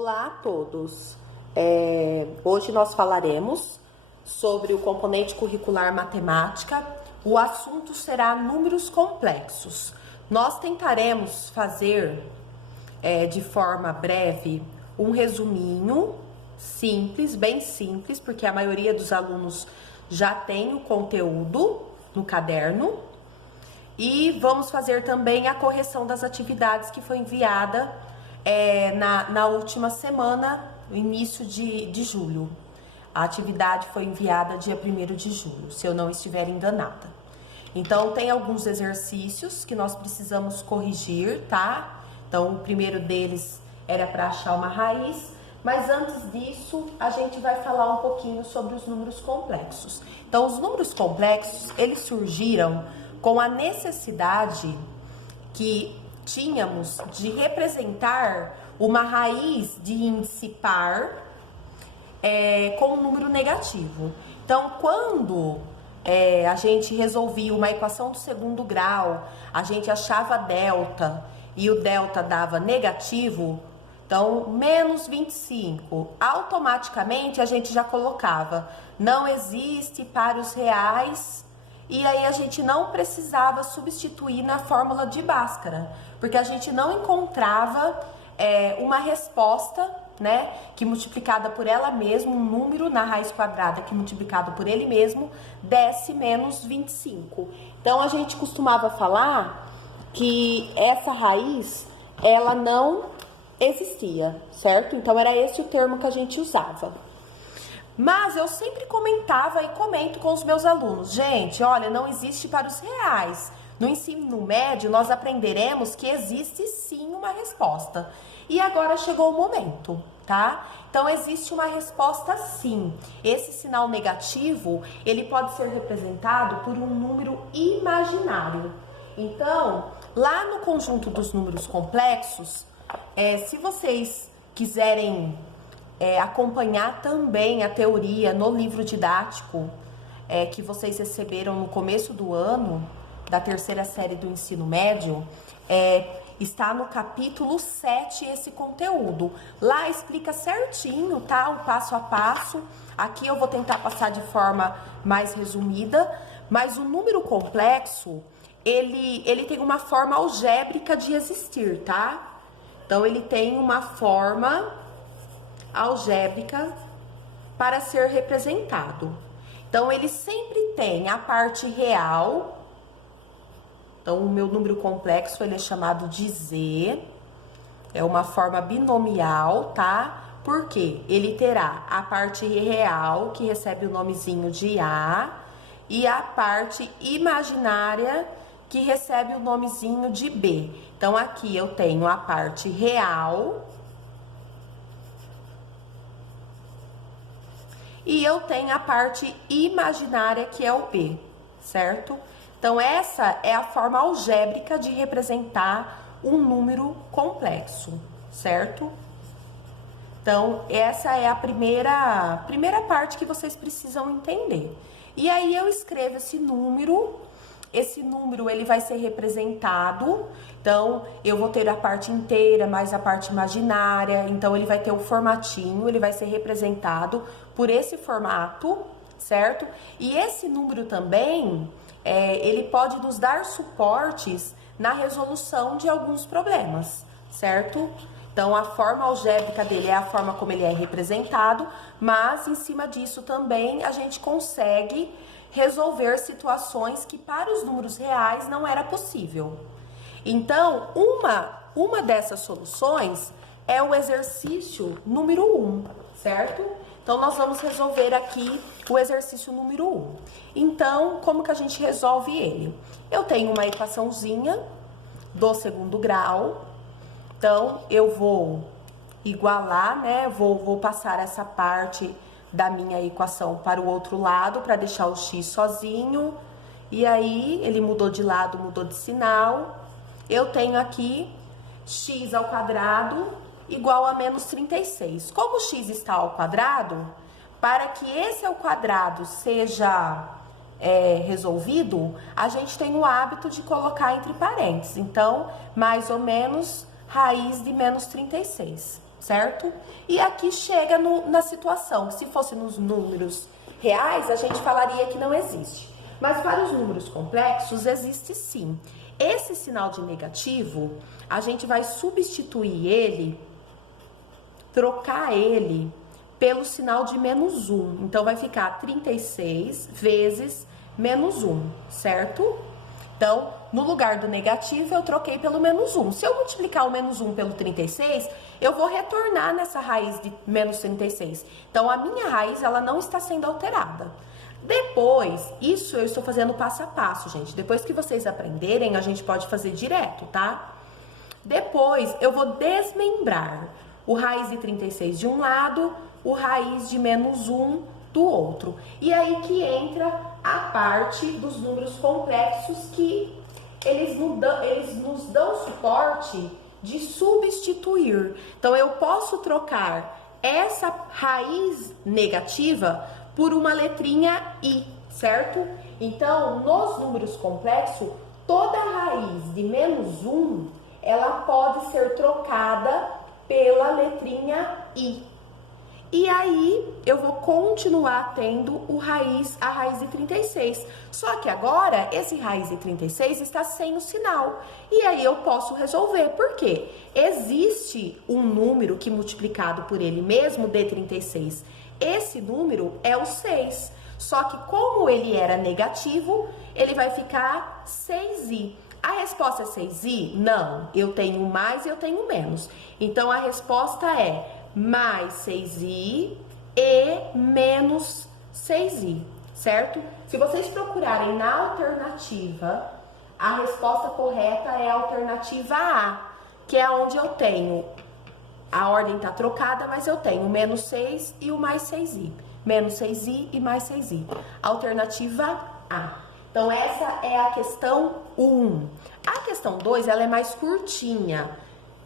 Olá a todos! Hoje nós falaremos sobre o componente curricular matemática. O assunto será números complexos. Nós tentaremos fazer de forma breve um resuminho simples, bem simples, porque a maioria dos alunos já tem o conteúdo no caderno. E vamos fazer também a correção das atividades que foi enviada na última semana, início de julho. A atividade foi enviada dia 1º de julho, se eu não estiver enganada. Então, tem alguns exercícios que nós precisamos corrigir, tá? Então, o primeiro deles era para achar uma raiz, mas antes disso, a gente vai falar um pouquinho sobre os números complexos. Então, os números complexos, eles surgiram com a necessidade que tínhamos de representar uma raiz de índice par com um número negativo. Então, quando a gente resolvia uma equação do segundo grau, a gente achava delta e o delta dava negativo, então menos 25, automaticamente a gente já colocava não existe para os reais. E aí a gente não precisava substituir na fórmula de Bhaskara, porque a gente não encontrava uma resposta, né, que multiplicada por ela mesma, um número na raiz quadrada que multiplicado por ele mesmo desse menos 25. Então a gente costumava falar que essa raiz, ela não existia, certo? Então era esse o termo que a gente usava. Mas eu sempre comentava e comento com os meus alunos, gente, olha, não existe para os reais. No ensino médio, nós aprenderemos que existe sim uma resposta. E agora chegou o momento, tá? Então, existe uma resposta sim. Esse sinal negativo, ele pode ser representado por um número imaginário. Então, lá no conjunto dos números complexos, se vocês quiserem acompanhar também a teoria no livro didático que vocês receberam no começo do ano, da terceira série do ensino médio, está no capítulo 7 esse conteúdo. Lá explica certinho, tá? O passo a passo. Aqui eu vou tentar passar de forma mais resumida, mas o número complexo, ele tem uma forma algébrica de existir, tá? Então, ele tem uma forma algébrica para ser representado. Então, ele sempre tem a parte real. Então, o meu número complexo, ele é chamado de Z. É uma forma binomial, tá? Porque ele terá a parte real, que recebe o nomezinho de A, e a parte imaginária, que recebe o nomezinho de B. Então, aqui eu tenho a parte real e eu tenho a parte imaginária, que é o B, certo? Então, essa é a forma algébrica de representar um número complexo, certo? Então, essa é a primeira parte que vocês precisam entender. E aí, eu escrevo esse número ele vai ser representado. Então, eu vou ter a parte inteira mais a parte imaginária. Então, ele vai ter o formatinho, ele vai ser representado por esse formato, certo? E esse número também, ele pode nos dar suportes na resolução de alguns problemas, certo? Então, a forma algébrica dele é a forma como ele é representado, mas em cima disso também a gente consegue resolver situações que para os números reais não era possível. Então, uma dessas soluções é o exercício número 1, certo? Então, nós vamos resolver aqui o exercício número 1. Então, como que a gente resolve ele? Eu tenho uma equaçãozinha do segundo grau. Então, eu vou igualar, né? Vou passar essa parte da minha equação para o outro lado, para deixar o x sozinho. E aí, ele mudou de lado, mudou de sinal. Eu tenho aqui x ao quadrado igual a menos 36. Como o x está ao quadrado, para que esse ao quadrado seja resolvido, a gente tem o hábito de colocar entre parênteses. Então, mais ou menos raiz de menos 36. certo? E aqui chega na situação, que se fosse nos números reais, a gente falaria que não existe. Mas para os números complexos, existe sim. Esse sinal de negativo, a gente vai substituir ele, trocar ele pelo sinal de menos 1. Então, vai ficar 36 vezes menos 1, certo? Então, no lugar do negativo, eu troquei pelo menos 1. Se eu multiplicar o menos 1 pelo 36, eu vou retornar nessa raiz de menos 36. Então, a minha raiz, ela não está sendo alterada. Depois, isso eu estou fazendo passo a passo, gente. Depois que vocês aprenderem, a gente pode fazer direto, tá? Depois, eu vou desmembrar o raiz de 36 de um lado, o raiz de menos 1 do outro. E aí que entra a parte dos números complexos, que eles nos dão suporte de substituir. Então, eu posso trocar essa raiz negativa por uma letrinha i, certo? Então, nos números complexos, toda raiz de menos 1, ela pode ser trocada pela letrinha i. E aí, eu vou continuar tendo a raiz de 36. Só que agora, esse raiz de 36 está sem o sinal. E aí, eu posso resolver. Por quê? Existe um número que, multiplicado por ele mesmo, dê 36. Esse número é o 6. Só que, como ele era negativo, ele vai ficar 6i. A resposta é 6i? Não. Eu tenho mais e eu tenho menos. Então, a resposta é mais 6i e menos 6i, certo? Se vocês procurarem na alternativa, a resposta correta é a alternativa A, que é onde eu tenho, a ordem tá trocada, mas eu tenho o menos 6 e o mais 6i. Menos 6i e mais 6i. Alternativa A. Então, essa é a questão 1. A questão 2, ela é mais curtinha.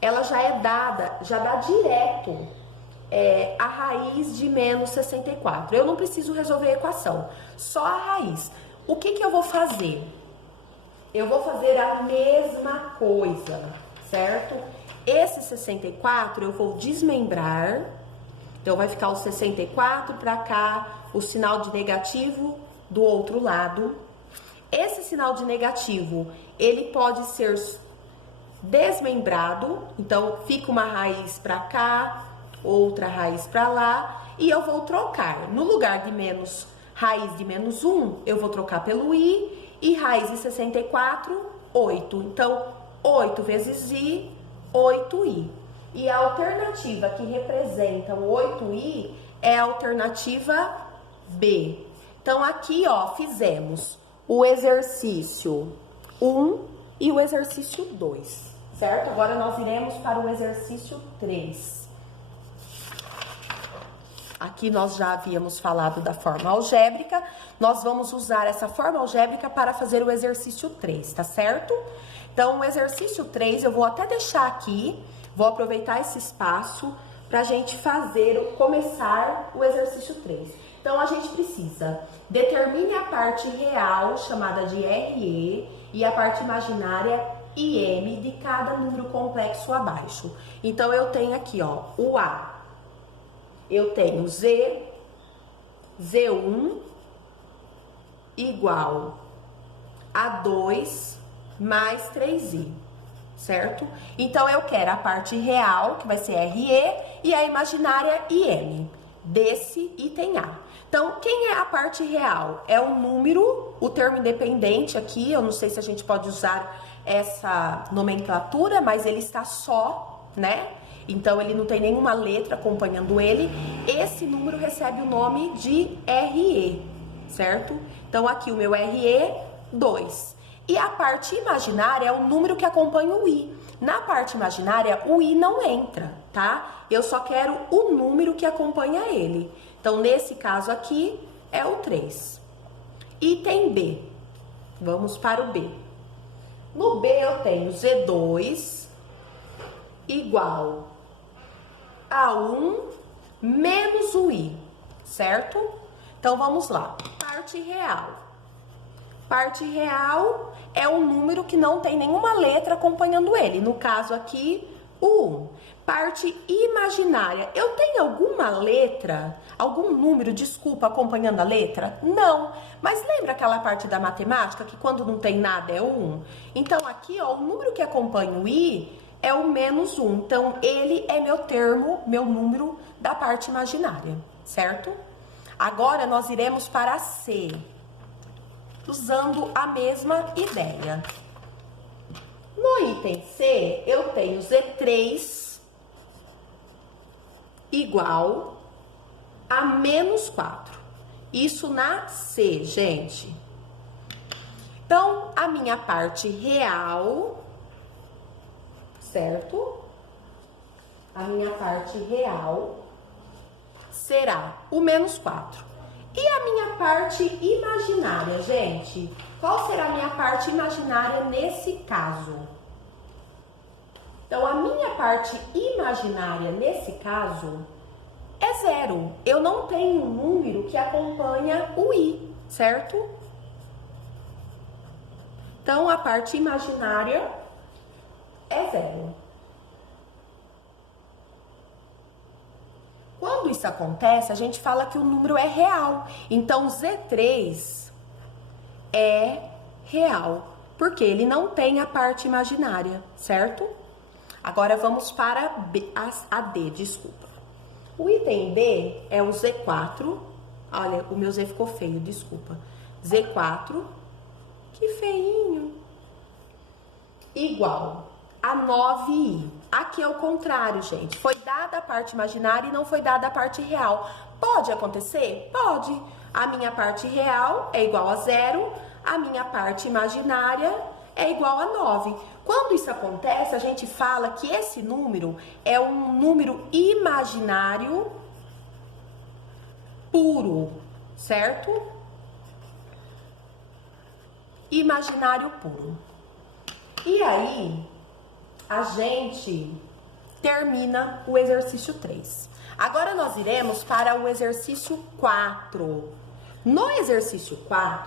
Ela já é dada, já dá direto a raiz de menos 64. Eu não preciso resolver a equação, só a raiz. O que eu vou fazer? Eu vou fazer a mesma coisa, certo? Esse 64 eu vou desmembrar. Então, vai ficar o 64 para cá, o sinal de negativo do outro lado. Esse sinal de negativo, ele pode ser desmembrado, então fica uma raiz para cá, outra raiz para lá, e eu vou trocar. No lugar de raiz de menos 1, eu vou trocar pelo i, e raiz de 64, 8. Então, 8 vezes i, 8i. E a alternativa que representa o 8i é a alternativa B. Então, aqui, ó, fizemos o exercício 1 e o exercício 2, certo? Agora nós iremos para o exercício 3. Aqui nós já havíamos falado da forma algébrica, nós vamos usar essa forma algébrica para fazer o exercício 3, tá certo? Então, o exercício 3 eu vou até deixar aqui, vou aproveitar esse espaço para a gente começar o exercício 3. Então, a gente precisa, determine a parte real, chamada de RE, e a parte imaginária, IM, de cada número complexo abaixo. Então, eu tenho aqui, ó, o A. Eu tenho Z, Z1, igual a 2 mais 3i, certo? Então, eu quero a parte real, que vai ser RE, e a imaginária, IM, desse item A. Então, quem é a parte real? É o número, o termo independente aqui, eu não sei se a gente pode usar essa nomenclatura, mas ele está só, né? Então, ele não tem nenhuma letra acompanhando ele. Esse número recebe o nome de RE, certo? Então, aqui o meu RE, 2. E a parte imaginária é o número que acompanha o I. Na parte imaginária, o I não entra, tá? Eu só quero o número que acompanha ele. Então, nesse caso aqui, é o 3. Item B. Vamos para o B. No B, eu tenho Z2 igual a 1 menos o I, certo? Então, vamos lá. Parte real. Parte real é um número que não tem nenhuma letra acompanhando ele. No caso aqui, 1. Parte imaginária. Eu tenho alguma letra, algum número, desculpa, acompanhando a letra? Não. Mas lembra aquela parte da matemática que quando não tem nada é 1? Então aqui, ó, o número que acompanha o i é o menos 1. Então ele é meu termo, meu número da parte imaginária, certo? Agora nós iremos para C, usando a mesma ideia. No item C, eu tenho Z3 igual a menos 4. Isso na C, gente. Então, a minha parte real, certo? A minha parte real será o menos 4. E a minha parte imaginária, gente? Qual será a minha parte imaginária nesse caso? Então, a minha parte imaginária nesse caso é 0. Eu não tenho um número que acompanha o i, certo? Então, a parte imaginária é 0. Quando isso acontece, a gente fala que o número é real. Então, Z3 é real, porque ele não tem a parte imaginária, certo? Agora vamos para a D, desculpa. O item D é o Z4. Olha, o meu Z ficou feio, desculpa. Z4, que feinho. Igual a 9i. Aqui é o contrário, gente. Foi dada a parte imaginária e não foi dada a parte real. Pode acontecer? Pode. A minha parte real é igual a 0, a minha parte imaginária é igual a 9. Quando isso acontece, a gente fala que esse número é um número imaginário puro, certo? Imaginário puro. E aí, a gente termina o exercício 3. Agora nós iremos para o exercício 4. No exercício 4,